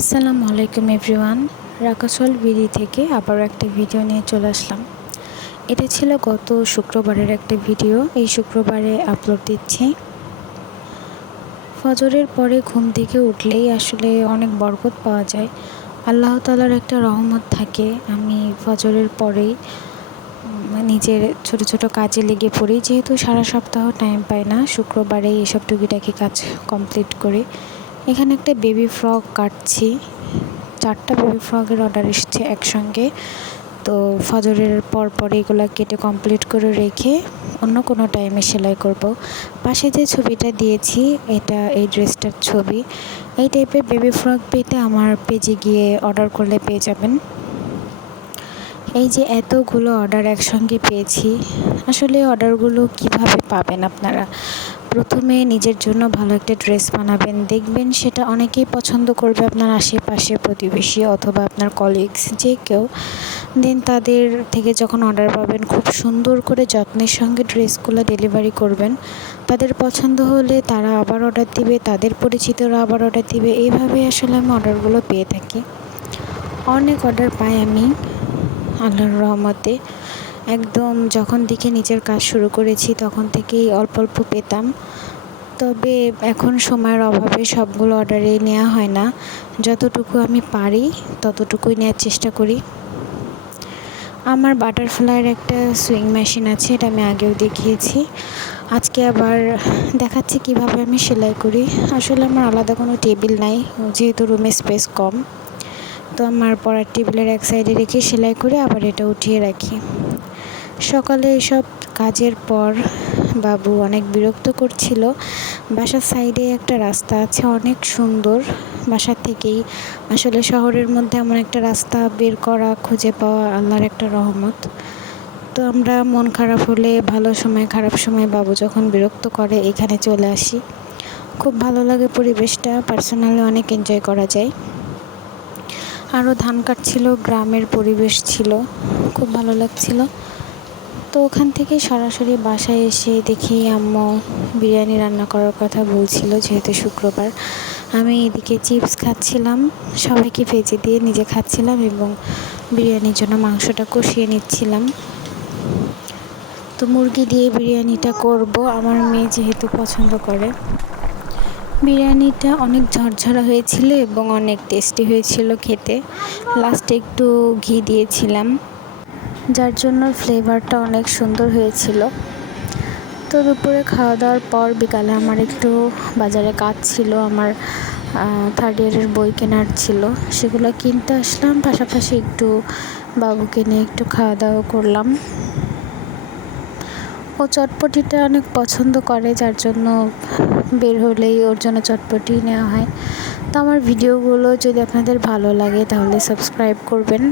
আসসালামু আলাইকুম everyone. রাকাসল BD থেকে আবারও একটা ভিডিও নিয়ে চলে আসলাম। এটা ছিল গত শুক্রবারের একটা ভিডিও। এই শুক্রবারে আপলোড দিচ্ছি। ফজরের পরে ঘুম থেকে উঠলেই আসলে অনেক বরকত পাওয়া যায়। আল্লাহ তালার একটা রহমত থাকে। আমি ফজরের পরেই নিজের ছোট ছোট কাজে লেগে পড়ি। যেহেতু সারা সপ্তাহ টাইম পাই না শুক্রবারে এসব টুকিটাকি কাজ কমপ্লিট করি এখানে একটা বেবি ফ্রক কাটছি। চারটা বেবি ফ্রকের অর্ডার এসছে একসঙ্গে। তো ফজরের পর পর এগুলো কেটে কমপ্লিট করে রেখে অন্য কোনো টাইমে সেলাই করব। পাশে যে ছবিটা দিয়েছি, এটা এই ড্রেসটার ছবি। এই টাইপের বেবি ফ্রক পেতে আমার পেজে গিয়ে অর্ডার করলে পেয়ে যাবেন। এই যে এতগুলো অর্ডার একসঙ্গে পেয়েছি। আসলে অর্ডারগুলো কীভাবে পাবেন আপনারা? প্রথমে নিজের জন্য ভালো একটা ড্রেস বানাবেন। দেখবেন সেটা অনেকেই পছন্দ করবে আপনার আশেপাশে প্রতিবেশী অথবা আপনার কলিগস যে কেউ। দেন তাদের থেকে যখন অর্ডার পাবেন, খুব সুন্দর করে যত্নের সঙ্গে ড্রেসগুলো ডেলিভারি করবেন। তাদের পছন্দ হলে তারা আবার অর্ডার দিবে, তাদের পরিচিতরা আবার অর্ডার দিবে। এইভাবে আসলে আমি অর্ডারগুলো পেয়ে থাকি। অনেক অর্ডার পাই আমি, আল্লাহর রহমতে। একদম যখন থেকে নিজের কাজ শুরু করেছি তখন থেকেই অল্প অল্প পেতাম। তবে এখন সময়ের অভাবে সবগুলো অর্ডারে নেওয়া হয় না। যতটুকু আমি পারি ততটুকুই নেওয়ার চেষ্টা করি। আমার বাটারফ্লাইয়ের একটা সুইং মেশিন আছে, এটা আমি আগেও দেখিয়েছি। আজকে আবার দেখাচ্ছি কীভাবে আমি সেলাই করি। আসলে আমার আলাদা কোনো টেবিল নাই, যেহেতু রুমে স্পেস কম। তো আমার পড়ার টেবিলের এক সাইডে রেখে সেলাই করে আবার এটা উঠিয়ে রাখি। সকালে এসব কাজের পর বাবু অনেক বিরক্ত করছিল। বাসার সাইডে একটা রাস্তা আছে, অনেক সুন্দর। বাসার থেকেই আসলে শহরের মধ্যে এমন একটা রাস্তা বের করা, খুঁজে পাওয়া আল্লাহর একটা রহমত। তো আমরা মন খারাপ হলে, ভালো সময়, খারাপ সময় বাবু যখন বিরক্ত করে, এখানে চলে আসি। খুব ভালো লাগে পরিবেশটা পার্সোনালি অনেক এনজয় করা যায়। আরও ধান কাটছিল, গ্রামের পরিবেশ ছিল, খুব ভালো লাগছিল। তো ওখান থেকে সরাসরি বাসায় এসে দেখি আম্মু বিরিয়ানি রান্না করার কথা বলছিল যেহেতু শুক্রবার। আমি এদিকে চিপস খাচ্ছিলাম, সবাইকে ভেজে দিয়ে নিজে খাচ্ছিলাম এবং বিরিয়ানির জন্য মাংসটা কষিয়ে নিচ্ছিলাম। তো মুরগি দিয়ে বিরিয়ানিটা করব, আমার মেয়ে যেহেতু পছন্দ করে। বিরিয়ানিটা অনেক ঝরঝরা হয়েছিল এবং অনেক টেস্টি হয়েছিল খেতে। লাস্টে একটু ঘি দিয়েছিলাম। যার জন্য ফ্লেভারটা অনেক সুন্দর হয়েছিল। তো দুপুরে খাওয়া দাওয়ার পর বিকালে আমার একটু বাজারে কাজ ছিল, আমার থার্ড ইয়ারের বই কেনার ছিল। সেগুলো কিনতে আসলাম, পাশাপাশি একটু বাবুকে নিয়ে একটু খাওয়া দাওয়া করলাম। ও চটপটিটা অনেক পছন্দ করে, যার জন্য বের হলেই ওর জন্য চটপটি নেওয়া হয়। তো আমার ভিডিওগুলো যদি আপনাদের ভালো লাগে তাহলে সাবস্ক্রাইব করবেন।